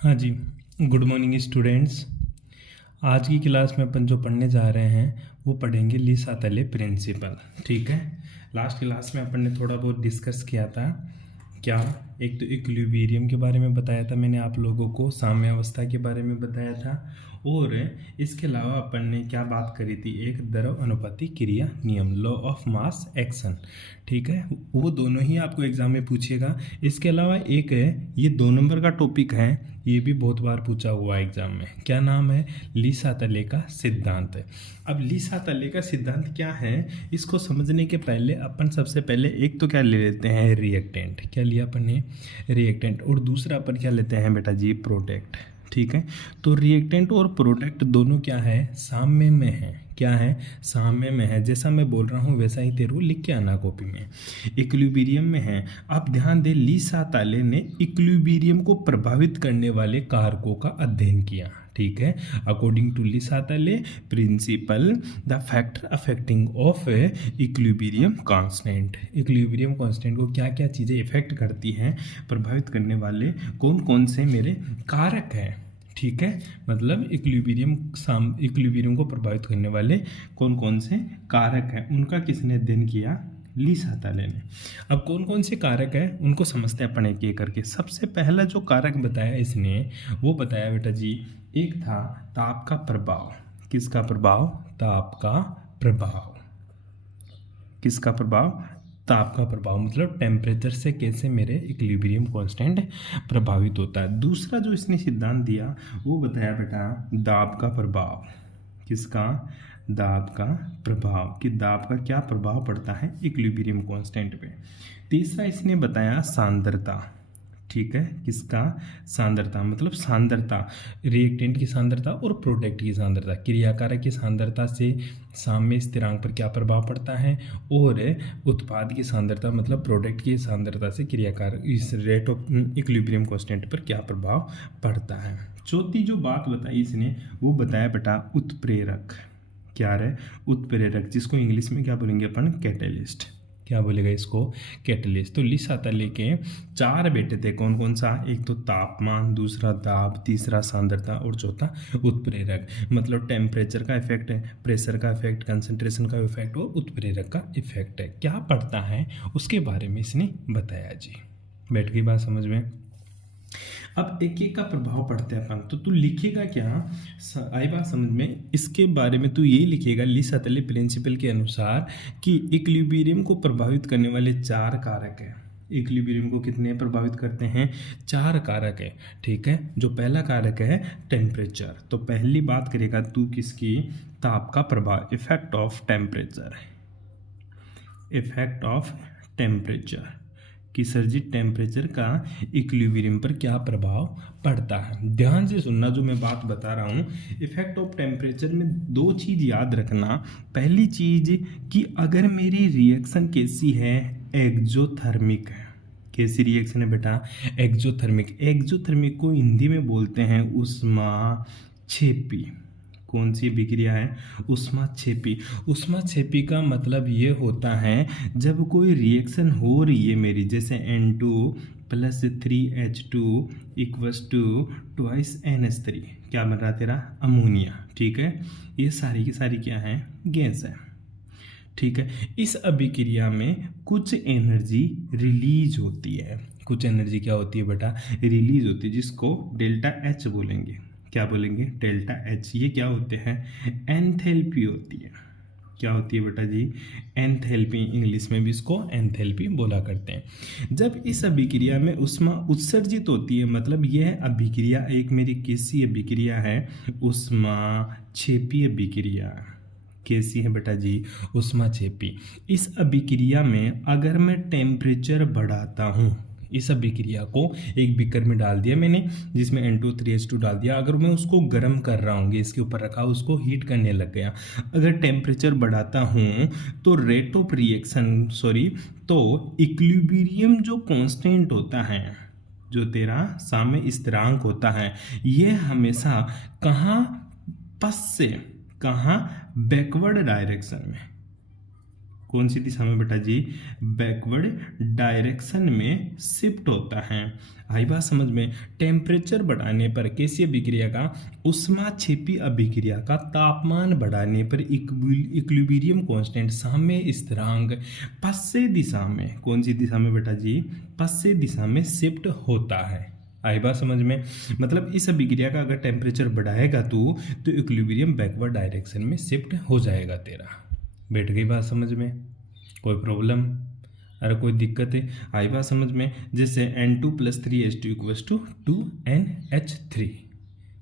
हाँ जी। Good morning students. आज की क्लास में अपन जो पढ़ने जा रहे हैं वो पढ़ेंगे ली-सातले प्रिंसिपल। ठीक है। लास्ट क्लास में अपन ने थोड़ा बहुत डिस्कस किया था। क्या? एक तो इक्विलिब्रियम के बारे में बताया था मैंने आप लोगों को, साम्यावस्था के बारे में बताया था, और इसके अलावा अपन ने क्या बात करी थी, एक द्रव अनुपाती क्रिया नियम, लॉ ऑफ मास एक्शन। ठीक है, वो दोनों ही आपको एग्जाम में पूछेगा। इसके अलावा एक है, ये 2 नंबर का टॉपिक है, ये भी बहुत बार पूछा हुआ है एग्जाम में। क्या नाम है? ली-सातले का सिद्धांत। अब ली-सातले का सिद्धांत क्या है, इसको समझने के पहले अपन सबसे पहले एक तो क्या ले लेते हैं, रिएक्टेंट। क्या लिया अपन ने? रिएक्टेंट। और दूसरा अपन क्या लेते हैं बेटा जी, प्रोडक्ट। ठीक है, तो रिएक्टेंट और प्रोडक्ट दोनों क्या है, साम्य में है। क्या है? साम्य में है। जैसा मैं बोल रहा हूँ वैसा ही तेरे को लिख के आना कॉपी में। इक्विलिब्रियम में है। आप ध्यान दें, ली-सातले ने इक्विलिब्रियम को प्रभावित करने वाले कारकों का अध्ययन किया। ठीक है, according to Le Chatelier principle, the factor affecting of equilibrium constant. Equilibrium constant को क्या क्या चीज़ें इफेक्ट करती हैं, प्रभावित करने वाले कौन कौन से मेरे कारक हैं। ठीक है, मतलब इक्विलिब्रियम को प्रभावित करने वाले कौन कौन से कारक हैं, उनका किसने अध्ययन किया? ली-सातले ने। अब कौन कौन से कारक हैं उनको समझते हैं अपन एक एक करके। सबसे पहला जो कारक बताया इसने, वो बताया बेटा जी, एक था ताप का प्रभाव। किसका प्रभाव? ताप का प्रभाव। किसका प्रभाव? ताप का प्रभाव, मतलब टेम्परेचर से कैसे मेरे इक्विलिब्रियम कांस्टेंट प्रभावित होता है। दूसरा जो इसने सिद्धांत दिया वो बताया बेटा, दाब का प्रभाव। किसका? दाब का प्रभाव, कि दाब का क्या प्रभाव पड़ता है इक्विलिब्रियम कांस्टेंट पे। तीसरा इसने बताया सांद्रता। ठीक है, किसका? सांद्रता, मतलब सांद्रता, रिएक्टेंट की सांद्रता और प्रोडक्ट की सांद्रता, क्रियाकारक की सांद्रता से साम्य स्थिरांक पर क्या प्रभाव पड़ता है, और उत्पाद की सांद्रता मतलब प्रोडक्ट की सांद्रता से क्रियाकारक इस रेट ऑफ इक्विलिब्रियम कांस्टेंट पर क्या प्रभाव पड़ता है। चौथी जो बात बताई इसने वो बताया बेटा उत्प्रेरक। क्या है? उत्प्रेरक, जिसको इंग्लिश में क्या बोलेंगे अपन? कैटलिस्ट। क्या बोलेगा इसको? कैटलिस्ट। तो ली-सातले के 4 बेटे थे, कौन कौन सा? एक तो तापमान, दूसरा दाब, तीसरा सांद्रता और चौथा उत्प्रेरक। मतलब टेम्परेचर का इफेक्ट है, प्रेशर का इफेक्ट, कंसंट्रेशन का इफेक्ट और उत्प्रेरक का इफेक्ट है। क्या पड़ता है उसके बारे में इसने बताया जी। बैठ गई बात समझ में? अब एक एक का प्रभाव पड़ता है अपन, तो तू लिखेगा क्या? आई बात समझ में? इसके बारे में तू यही लिखेगा, ली-सातले प्रिंसिपल के अनुसार कि इक्विलिब्रियम को प्रभावित करने वाले 4 कारक हैं। इक्विलिब्रियम को कितने प्रभावित करते हैं? 4 कारक है। ठीक है, जो पहला कारक है टेम्परेचर, तो पहली बात करेगा तू किसकी? ताप का प्रभाव, effect of temperature. Effect of temperature, कि सर जी टेम्परेचर का इक्विलिब्रियम पर क्या प्रभाव पड़ता है। ध्यान से सुनना जो मैं बात बता रहा हूँ। इफेक्ट ऑफ टेम्परेचर में 2 चीज़ याद रखना। पहली चीज़ कि अगर मेरी रिएक्शन कैसी है, एक्जोथर्मिक है। कैसी रिएक्शन है बेटा? एक्जोथर्मिक। एक्जोथर्मिक को हिंदी में बोलते हैं ऊष्माक्षेपी। कौन सी अभिक्रिया है? ऊष्माक्षेपी। ऊष्माक्षेपी का मतलब ये होता है जब कोई रिएक्शन हो रही है मेरी, जैसे N2 + 3H2 = 2 NH3, क्या बन रहा तेरा? अमोनिया। ठीक है, ये सारी की सारी क्या है? गैस है। ठीक है, इस अभिक्रिया में कुछ एनर्जी रिलीज होती है। कुछ एनर्जी क्या होती है बेटा? रिलीज होती है, जिसको डेल्टा H बोलेंगे। क्या बोलेंगे? Delta H। ये क्या होते हैं? एंथैल्पी होती है। क्या होती है बेटा जी? एंथैल्पी। इंग्लिश में भी इसको एंथैल्पी बोला करते हैं। जब इस अभिक्रिया में ऊष्मा उत्सर्जित होती है, मतलब यह अभिक्रिया एक मेरी कैसी अभिक्रिया है? ऊष्माक्षेपी अभिक्रिया। कैसी है बेटा जी? ऊष्माक्षेपी। इस अभिक्रिया में अगर मैं टेम्परेचर बढ़ाता हूँ, इस अभिक्रिया को एक बीकर में डाल दिया मैंने, जिसमें N2 3H2 डाल दिया, अगर मैं उसको गर्म कर रहा हूँ, इसके ऊपर रखा, उसको हीट करने लग गया, अगर टेम्परेचर बढ़ाता हूँ तो रेट ऑफ रिएक्शन तो इक्विलिब्रियम जो कांस्टेंट होता है, जो तेरा साम्य स्थिरांक होता है, ये हमेशा कहाँ? पश्च से कहाँ? बैकवर्ड डायरेक्शन में। कौन सी दिशा में बेटा जी? बैकवर्ड डायरेक्शन में शिफ्ट होता है। आई बात समझ में? टेम्परेचर बढ़ाने पर कैसी अभिक्रिया का? ऊष्माक्षेपी अभिक्रिया का तापमान बढ़ाने पर इक्विलिब्रियम कांस्टेंट साम्य स्थिरांक पश्चिमी दिशा में, कौन सी दिशा में बेटा जी? पश्चिमी दिशा में शिफ्ट होता है। आई बात समझ में? मतलब इस अभिक्रिया का अगर टेम्परेचर बढ़ाएगा तो इक्विलिब्रियम बैकवर्ड डायरेक्शन में शिफ्ट हो जाएगा तेरा। बैठ गई बात समझ में? कोई प्रॉब्लम? अरे कोई दिक्कत है? आई बात समझ में? जैसे N2+3H2 = 2NH3,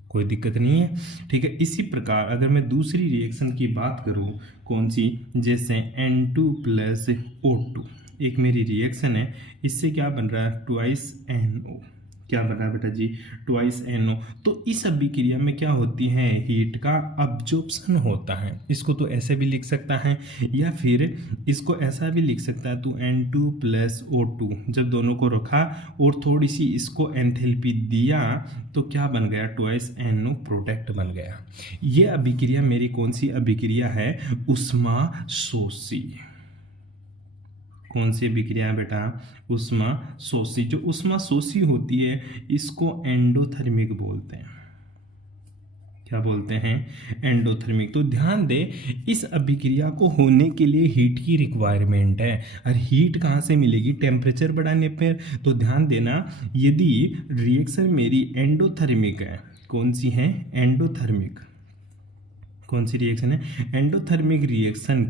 कोई दिक्कत नहीं है। ठीक है, इसी प्रकार अगर मैं दूसरी रिएक्शन की बात करूं, कौन सी? जैसे N2+O2, एक मेरी रिएक्शन है, इससे क्या बन रहा है? 2NO। क्या बन रहा है बेटा जी? 2NO। तो इस अभिक्रिया में क्या होती है? हीट का अब्जॉर्प्शन होता है। इसको तो ऐसे भी लिख सकता है या फिर इसको ऐसा भी लिख सकता है, तो N2+O2 जब दोनों को रखा और थोड़ी सी इसको एंथैल्पी दिया तो क्या बन गया? 2NO प्रोडक्ट बन गया। ये अभिक्रिया मेरी कौन सी अभिक्रिया है? ऊष्माशोषी। कौन सी अभिक्रिया है बेटा? ऊष्माशोषी। जो ऊष्माशोषी होती है इसको एंडोथर्मिक बोलते हैं। क्या बोलते हैं? एंडोथर्मिक। तो ध्यान दे, इस अभिक्रिया को होने के लिए हीट की रिक्वायरमेंट है। और हीट कहाँ से मिलेगी? टेम्परेचर बढ़ाने पर। तो ध्यान देना, यदि रिएक्शन मेरी एंडोथर्मिक है, कौन सी है? एंडोथर्मिक। कौन सी रिएक्शन है? एंडोथर्मिक रिएक्शन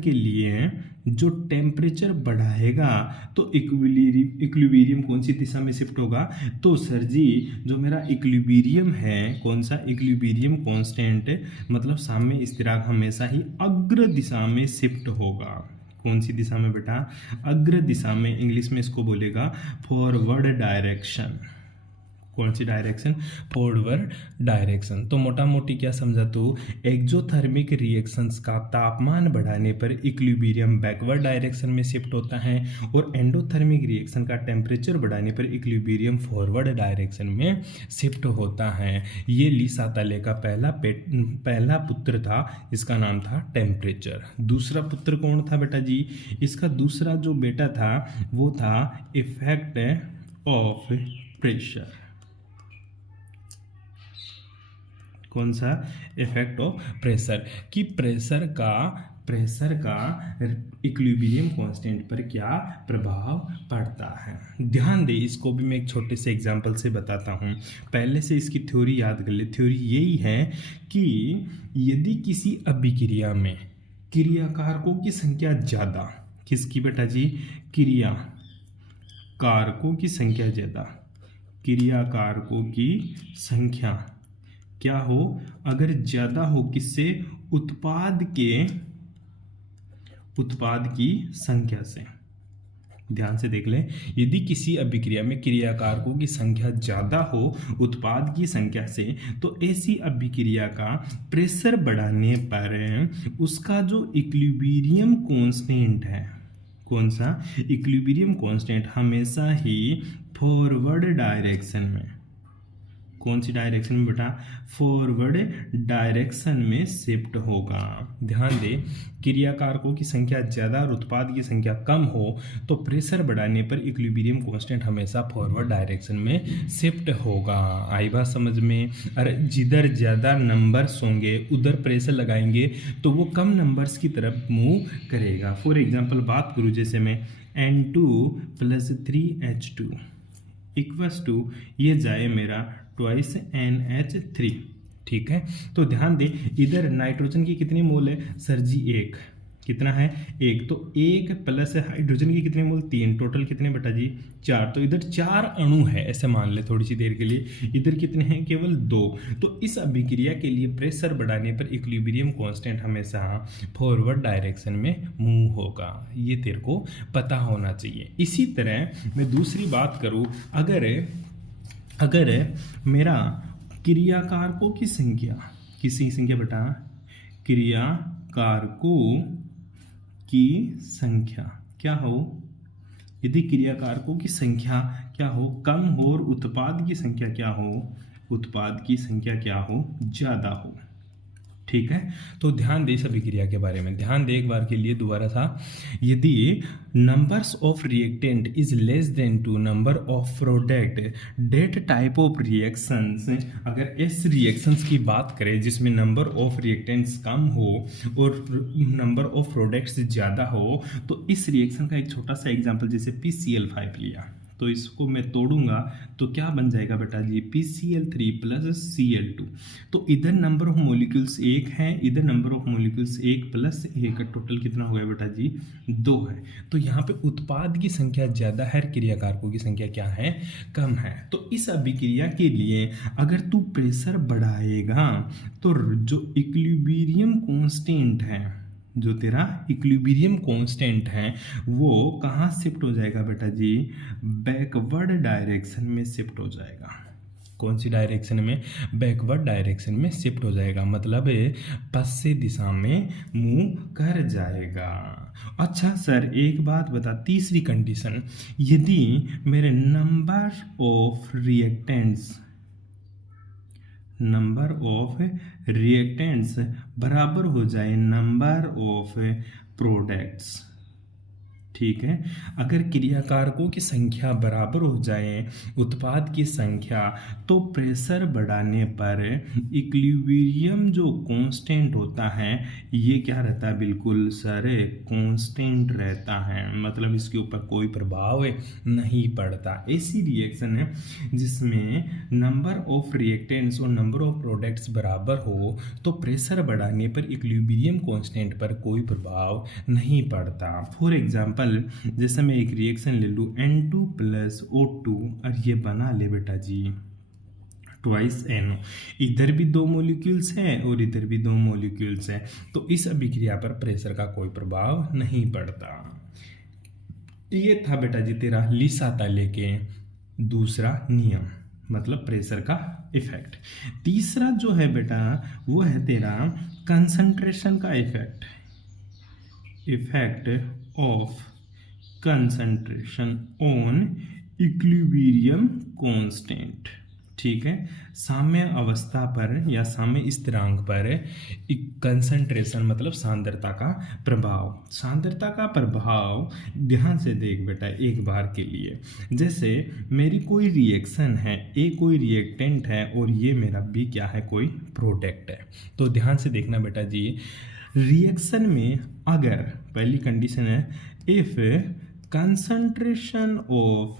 के लिए जो टेम्परेचर बढ़ाएगा तो इक्विलिब्रियम कौन सी दिशा में शिफ्ट होगा? तो सर जी, जो मेरा इक्विलिब्रियम है, कौन सा? इक्विलिब्रियम कांस्टेंट, मतलब साम्य स्थिरांक हमेशा ही अग्र दिशा में शिफ्ट होगा। कौन सी दिशा में बेटा? अग्र दिशा में। इंग्लिश में इसको बोलेगा फॉरवर्ड डायरेक्शन। कौन सी डायरेक्शन? Forward direction. तो मोटा मोटी क्या समझा तू? एक्सोथर्मिक रिएक्शंस का तापमान बढ़ाने पर इक्विलिब्रियम बैकवर्ड डायरेक्शन में शिफ्ट होता है और एंडोथर्मिक रिएक्शन का टेम्परेचर बढ़ाने पर इक्विलिब्रियम फॉरवर्ड डायरेक्शन में शिफ्ट होता है। ये लीसा तले का पहला पुत्र था, इसका नाम था टेम्परेचर। दूसरा पुत्र कौन था बेटा जी? इसका दूसरा जो बेटा था वो था इफेक्ट ऑफ प्रेशर। कौन सा? Effect of pressure. कि प्रेशर का इक्विलिब्रियम कांस्टेंट पर क्या प्रभाव पड़ता है। ध्यान दे, इसको भी मैं एक छोटे से एग्जांपल से बताता हूँ। पहले से इसकी थ्योरी याद कर ले। थ्योरी यही है कि यदि किसी अभिक्रिया में क्रियाकारकों की संख्या ज़्यादा, किसकी बेटा जी? क्रियाकारकों की संख्या ज़्यादा, क्रियाकारकों की संख्या क्या हो? अगर ज्यादा हो, किससे? उत्पाद की संख्या से। ध्यान से देख ले, यदि किसी अभिक्रिया में क्रियाकारकों की संख्या ज्यादा हो उत्पाद की संख्या से, तो ऐसी अभिक्रिया का प्रेशर बढ़ाने पर उसका जो इक्विलिब्रियम कांस्टेंट है, कौन सा? इक्विलिब्रियम कांस्टेंट हमेशा ही फॉरवर्ड डायरेक्शन में, कौन सी डायरेक्शन में बेटा? फॉरवर्ड डायरेक्शन में शिफ्ट होगा। ध्यान दे, क्रियाकारकों की संख्या ज़्यादा और उत्पाद की संख्या कम हो तो प्रेशर बढ़ाने पर इक्विलिब्रियम कांस्टेंट हमेशा फॉरवर्ड डायरेक्शन में शिफ्ट होगा। आई बात समझ में? अरे जिधर ज़्यादा नंबर्स होंगे उधर प्रेशर लगाएंगे तो वो कम नंबर्स की तरफ मूव करेगा। फॉर एग्जाम्पल बात करूँ, जैसे मैं N2+3H2 = ये जाए मेरा 2NH3। ठीक है, तो ध्यान दे, इधर नाइट्रोजन की कितनी मोल है? सर जी 1। कितना है? 1। तो 1 प्लस हाइड्रोजन की कितने मोल? 3। टोटल कितने बेटा जी? 4। तो इधर 4 अणु है, ऐसे मान ले थोड़ी सी देर के लिए। इधर कितने हैं? केवल 2। तो इस अभिक्रिया के लिए प्रेशर बढ़ाने पर इक्विलिब्रियम कांस्टेंट हमेशा फॉरवर्ड डायरेक्शन में मूव होगा। ये तेरे को पता होना चाहिए। इसी तरह मैं दूसरी बात करूँ, अगर मेरा क्रियाकारकों की संख्या, किसकी संख्या बेटा? क्रियाकारकों की संख्या क्या हो? यदि क्रियाकारकों की संख्या क्या हो? कम हो और उत्पाद की संख्या क्या हो? उत्पाद की संख्या क्या हो? ज़्यादा हो। ठीक है। तो ध्यान दे इस अभिक्रिया के बारे में, ध्यान दे एक बार के लिए दोबारा था। यदि numbers of reactant is less than to number of product that type of reactions, अगर इस रिएक्शंस की बात करें जिसमें नंबर ऑफ रिएक्टेंट्स कम हो और नंबर ऑफ प्रोडक्ट्स ज़्यादा हो, तो इस रिएक्शन का एक छोटा सा एग्जाम्पल जैसे PCl5 लिया, तो इसको मैं तोड़ूंगा तो क्या बन जाएगा बेटा जी, PCl3 प्लस Cl2। तो इधर नंबर ऑफ मॉलिक्यूल्स 1 है, इधर number of molecules 1 plus 1, total कितना हो गया बेटा जी, 2 है। तो यहाँ पे उत्पाद की संख्या ज़्यादा है, क्रियाकारकों की संख्या क्या है, कम है। तो इस अभिक्रिया के लिए अगर तू प्रेशर बढ़ाएगा तो जो इक्विलिब्रियम कांस्टेंट है, जो तेरा इक्विलिब्रियम कांस्टेंट है, वो कहाँ शिफ्ट हो जाएगा बेटा जी, बैकवर्ड डायरेक्शन में शिफ्ट हो जाएगा। कौन सी डायरेक्शन में, बैकवर्ड डायरेक्शन में शिफ्ट हो जाएगा, मतलब पश्चिम दिशा में मूव कर जाएगा। अच्छा सर एक बात बता, तीसरी कंडीशन, यदि मेरे नंबर ऑफ रिएक्टेंट्स बराबर हो जाए नंबर ऑफ प्रोडक्ट्स, ठीक है। अगर क्रियाकारकों की संख्या बराबर हो जाए उत्पाद की संख्या, तो प्रेशर बढ़ाने पर इक्विलिब्रियम जो कांस्टेंट होता है ये क्या रहता है, बिल्कुल सर कांस्टेंट रहता है, मतलब इसके ऊपर कोई प्रभाव नहीं पड़ता। ऐसी रिएक्शन है जिसमें नंबर ऑफ रिएक्टेंट्स और नंबर ऑफ प्रोडक्ट्स बराबर हो तो प्रेशर बढ़ाने पर इक्विलिब्रियम कांस्टेंट पर कोई प्रभाव नहीं पड़ता। फॉर एग्जाम्पल जैसे मैं एक रिएक्शन ले लूँ N2 प्लस O2 और ये बना ले बेटा जी ट्वाइस NO, इधर भी 2 मॉलिक्यूल्स हैं और इधर भी 2 मॉलिक्यूल्स हैं, तो इस अभिक्रिया पर प्रेशर का कोई प्रभाव नहीं पड़ता। ये था बेटा जी तेरा ली-सातले के दूसरा नियम, मतलब प्रेशर का इफेक्ट। तीसरा जो है बेटा वो है तेरा कंसंट्रेशन का effect of concentration on equilibrium constant, ठीक है। साम्य अवस्था पर या साम्य स्थिरांक पर कंसंट्रेशन मतलब सांद्रता का प्रभाव, सांद्रता का प्रभाव ध्यान से देख बेटा एक बार के लिए। जैसे मेरी कोई रिएक्शन है, ए कोई रिएक्टेंट है और ये मेरा बी क्या है, कोई प्रोडक्ट है। तो ध्यान से देखना बेटा जी, रिएक्शन में अगर पहली कंडीशन है इफ कंसंट्रेशन ऑफ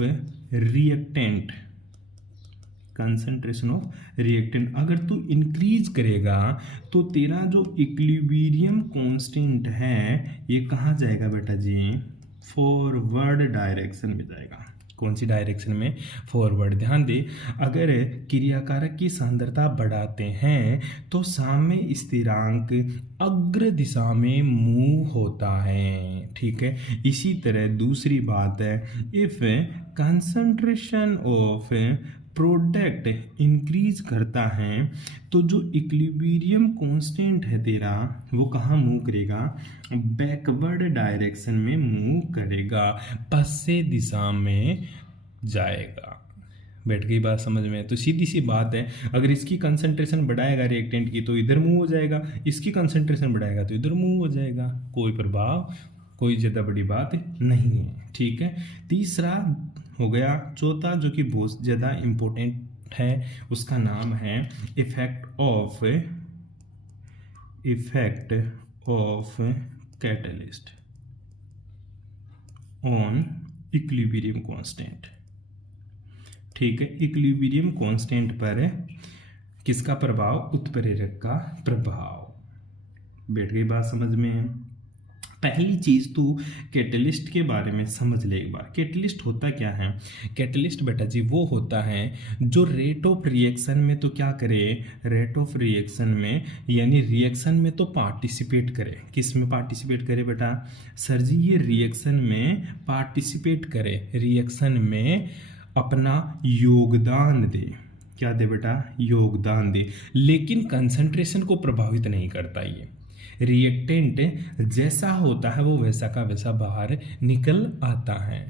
रिएक्टेंट अगर तू इंक्रीज करेगा तो तेरा जो इक्विलिब्रियम कांस्टेंट है ये कहाँ जाएगा बेटा जी, फॉरवर्ड डायरेक्शन में जाएगा। कौन सी डायरेक्शन में, फॉरवर्ड। ध्यान दे अगर क्रियाकारक की सांद्रता बढ़ाते हैं तो साम्य स्थिरांक अग्र दिशा में मूव होता है, ठीक है। इसी तरह दूसरी बात है if concentration of product increase करता है तो जो इक्विलिब्रियम कांस्टेंट है तेरा वो कहाँ मूव करेगा, बैकवर्ड डायरेक्शन में मूव करेगा, पश्चिम दिशा में जाएगा। बैठ गई बात समझ में। तो सीधी सी बात है, अगर इसकी कंसंट्रेशन बढ़ाएगा रिएक्टेंट की तो इधर मूव हो जाएगा, इसकी कंसंट्रेशन बढ़ाएगा तो इधर मूव हो जाएगा, कोई प्रभाव, कोई ज़्यादा बड़ी बात नहीं है, ठीक है। तीसरा हो गया। चौथा जो कि बहुत ज़्यादा इम्पोर्टेंट है उसका नाम है effect of catalyst on equilibrium constant, ठीक है। इक्विलिब्रियम कांस्टेंट पर किसका प्रभाव, उत्प्रेरक का प्रभाव। बैठ गई बात समझ में। पहली चीज तू कैटलिस्ट के बारे में समझ ले एक बार। कैटलिस्ट होता क्या है, कैटलिस्ट बेटा जी वो होता है जो रेट ऑफ रिएक्शन में तो क्या करे, रेट ऑफ रिएक्शन में यानी रिएक्शन में तो पार्टिसिपेट करे। किस में पार्टिसिपेट करे बेटा, सर जी ये रिएक्शन में पार्टिसिपेट करे, रिएक्शन में अपना योगदान दे। क्या दे बेटा, योगदान दे, लेकिन कंसंट्रेशन को प्रभावित नहीं करता ये। रिएक्टेंट जैसा होता है वो वैसा का वैसा बाहर निकल आता है।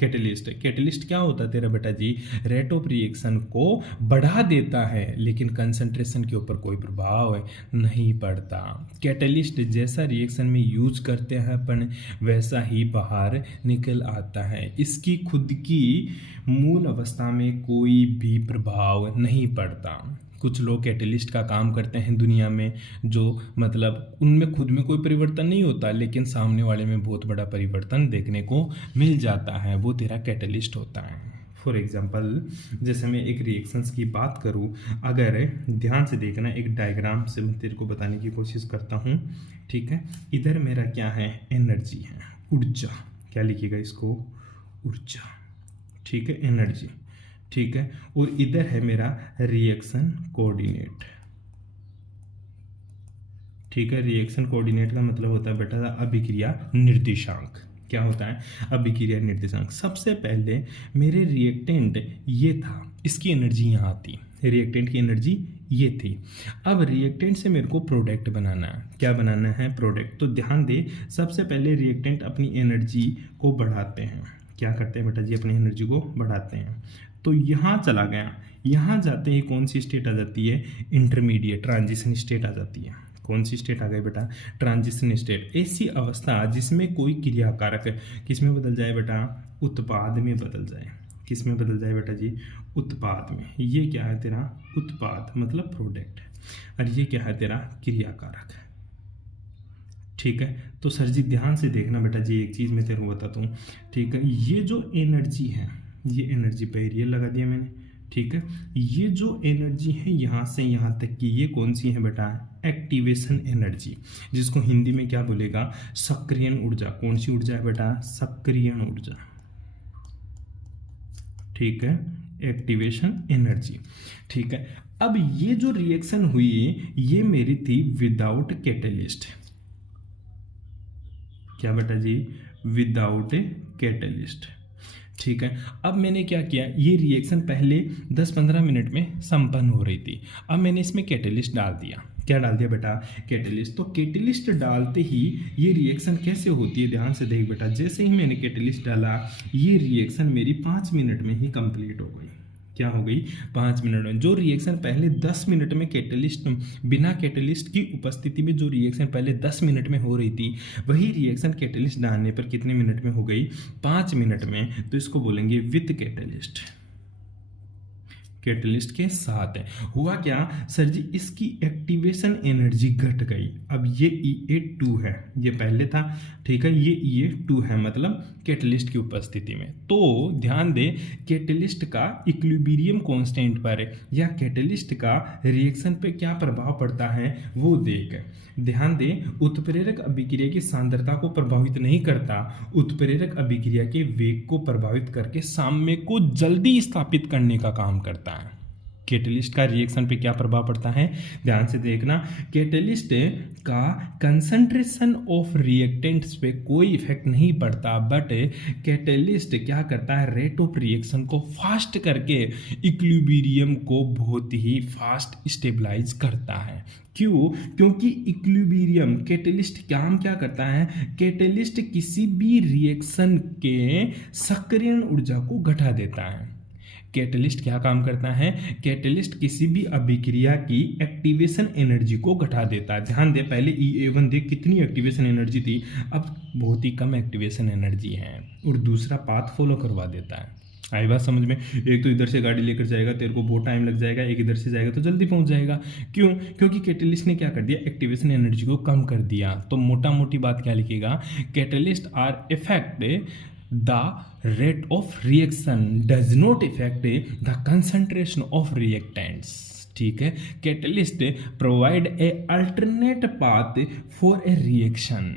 कैटेलिस्ट क्या होता है तेरा बेटा जी, रेट ऑफ रिएक्शन को बढ़ा देता है लेकिन कंसंट्रेशन के ऊपर कोई प्रभाव नहीं पड़ता। कैटेलिस्ट जैसा रिएक्शन में यूज करते हैं अपन वैसा ही बाहर निकल आता है, इसकी खुद की मूल अवस्था में कोई भी प्रभाव नहीं पड़ता। कुछ लोग कैटेलिस्ट का काम करते हैं दुनिया में, जो मतलब उनमें खुद में कोई परिवर्तन नहीं होता लेकिन सामने वाले में बहुत बड़ा परिवर्तन देखने को मिल जाता है, वो तेरा कैटेलिस्ट होता है। फॉर एग्जाम्पल जैसे मैं एक रिएक्शंस की बात करूं, अगर ध्यान से देखना, एक डायग्राम से मैं तेरे को बताने की कोशिश करता हूं, ठीक है। इधर मेरा क्या है, एनर्जी है, ऊर्जा, क्या लिखिएगा इसको, ऊर्जा, ठीक है, एनर्जी, ठीक है। और इधर है मेरा रिएक्शन कोऑर्डिनेट, ठीक है। रिएक्शन कोऑर्डिनेट का मतलब होता है बेटा अभिक्रिया निर्देशांक। क्या होता है, अभिक्रिया निर्देशांक। सबसे पहले मेरे रिएक्टेंट ये था, इसकी एनर्जी यहाँ थी, रिएक्टेंट की एनर्जी ये थी। अब रिएक्टेंट से मेरे को प्रोडक्ट बनाना है, क्या बनाना है, प्रोडक्ट। तो ध्यान दे, सबसे पहले रिएक्टेंट अपनी एनर्जी को बढ़ाते हैं, क्या करते हैं बेटा जी, अपनी एनर्जी को बढ़ाते हैं। तो यहाँ चला गया, यहाँ जाते ही कौन सी स्टेट आ जाती है, इंटरमीडिएट ट्रांजिशन स्टेट आ जाती है। कौन सी स्टेट आ गई बेटा, ट्रांजिशन स्टेट। ऐसी अवस्था जिसमें कोई क्रियाकारक किस में बदल जाए बेटा, उत्पाद में बदल जाए। किस में बदल जाए बेटा जी, उत्पाद में। ये क्या है तेरा, उत्पाद मतलब प्रोडक्ट, और ये क्या है तेरा, क्रियाकारक, ठीक है। तो सर जी ध्यान से देखना बेटा जी, एक चीज़ मैं तेरे को बताता हूँ, ठीक है। ये जो एनर्जी है, ये एनर्जी पे रियल लगा दिया मैंने, ठीक है। ये जो एनर्जी है यहाँ से यहाँ तक की, ये कौन सी है बेटा, एक्टिवेशन एनर्जी, जिसको हिंदी में क्या बोलेगा, सक्रियण ऊर्जा। कौन सी ऊर्जा है बेटा, सक्रियण ऊर्जा, ठीक है, एक्टिवेशन एनर्जी, ठीक है। अब ये जो रिएक्शन हुई ये मेरी थी विदाउट कैटेलिस्ट, क्या बेटा जी, विदाउट कैटेलिस्ट, ठीक है। अब मैंने क्या किया, ये रिएक्शन पहले 10-15 मिनट में संपन्न हो रही थी, अब मैंने इसमें कैटेलिस्ट डाल दिया। क्या डाल दिया बेटा, कैटेलिस्ट। तो कैटेलिस्ट डालते ही ये रिएक्शन कैसे होती है, ध्यान से देख बेटा। जैसे ही मैंने कैटेलिस्ट डाला, ये रिएक्शन मेरी 5 मिनट में ही कंप्लीट हो गई। क्या हो गई, 5 मिनट में। जो रिएक्शन पहले 10 मिनट में कैटेलिस्ट, बिना कैटेलिस्ट की उपस्थिति में जो रिएक्शन पहले 10 मिनट में हो रही थी, वही रिएक्शन कैटेलिस्ट डालने पर कितने मिनट में हो गई, 5 मिनट में। तो इसको बोलेंगे विद कैटेलिस्ट, कैटेलिस्ट के साथ है। हुआ क्या सर जी, इसकी एक्टिवेशन एनर्जी घट गई। अब ये EA2 है, ये पहले था, ठीक है, ये EA2 है, मतलब कैटेलिस्ट की उपस्थिति में। तो ध्यान दे, कैटेलिस्ट का इक्विलिब्रियम कांस्टेंट पर या कैटेलिस्ट का रिएक्शन पे क्या प्रभाव पड़ता है वो देख। ध्यान दे, उत्प्रेरक अभिक्रिया की सांद्रता को प्रभावित नहीं करता, उत्प्रेरक अभिक्रिया के वेग को प्रभावित करके साम्य को जल्दी स्थापित करने का काम करता है। कैटेलिस्ट का रिएक्शन पे क्या प्रभाव पड़ता है, ध्यान से देखना। कैटेलिस्ट का कंसंट्रेशन ऑफ रिएक्टेंट्स पे कोई इफेक्ट नहीं पड़ता, बट कैटेलिस्ट क्या करता है, रेट ऑफ रिएक्शन को फास्ट करके इक्विलिब्रियम को बहुत ही फास्ट स्टेबलाइज करता है। क्यों, क्योंकि इक्विलिब्रियम, कैटेलिस्ट काम क्या करता है, कैटेलिस्ट किसी भी रिएक्शन के सक्रियण ऊर्जा को घटा देता है। कैटेलिस्ट क्या काम करता है, कैटेलिस्ट किसी भी अभिक्रिया की एक्टिवेशन एनर्जी को घटा देता है। ध्यान दे, पहले EA1 देख कितनी एक्टिवेशन एनर्जी थी, अब बहुत ही कम एक्टिवेशन एनर्जी है, और दूसरा पाथ फॉलो करवा देता है। आई बात समझ में। एक तो इधर से गाड़ी लेकर जाएगा, तेरे को बहुत टाइम लग जाएगा, एक इधर से जाएगा तो जल्दी पहुंच जाएगा। क्यों, क्योंकि कैटेलिस्ट ने क्या कर दिया, एक्टिवेशन एनर्जी को कम कर दिया। तो मोटा मोटी बात क्या लिखेगा, catalyst are effect the rate of reaction does not affect the concentration of reactants, ठीक है। Catalyst provide a alternate path for a reaction.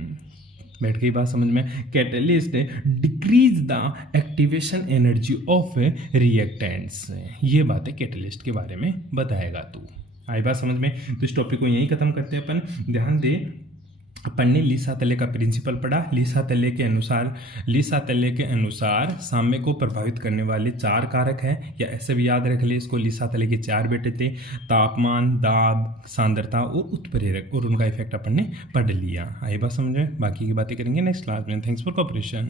बैठ गई बात समझ में। Catalyst decrease the activation energy of reactants. ये बात है कैटेलिस्ट के बारे में बताएगा तू। आई बात समझ में। तो इस टॉपिक को यहीं खत्म करते हैं अपन। ध्यान दे, अपन ने लीसा तले का प्रिंसिपल पढ़ा। लीसा तले के अनुसार साम्य को प्रभावित करने वाले 4 कारक हैं, या ऐसे भी याद रख ले इसको, लीसा तले के 4 बेटे थे, तापमान, दाब, सांद्रता और उत्प्रेरक, और उनका इफेक्ट अपन ने पढ़ लिया। आई बात समझ में? बाकी की बातें करेंगे नेक्स्ट क्लास में। Thanks for corporation.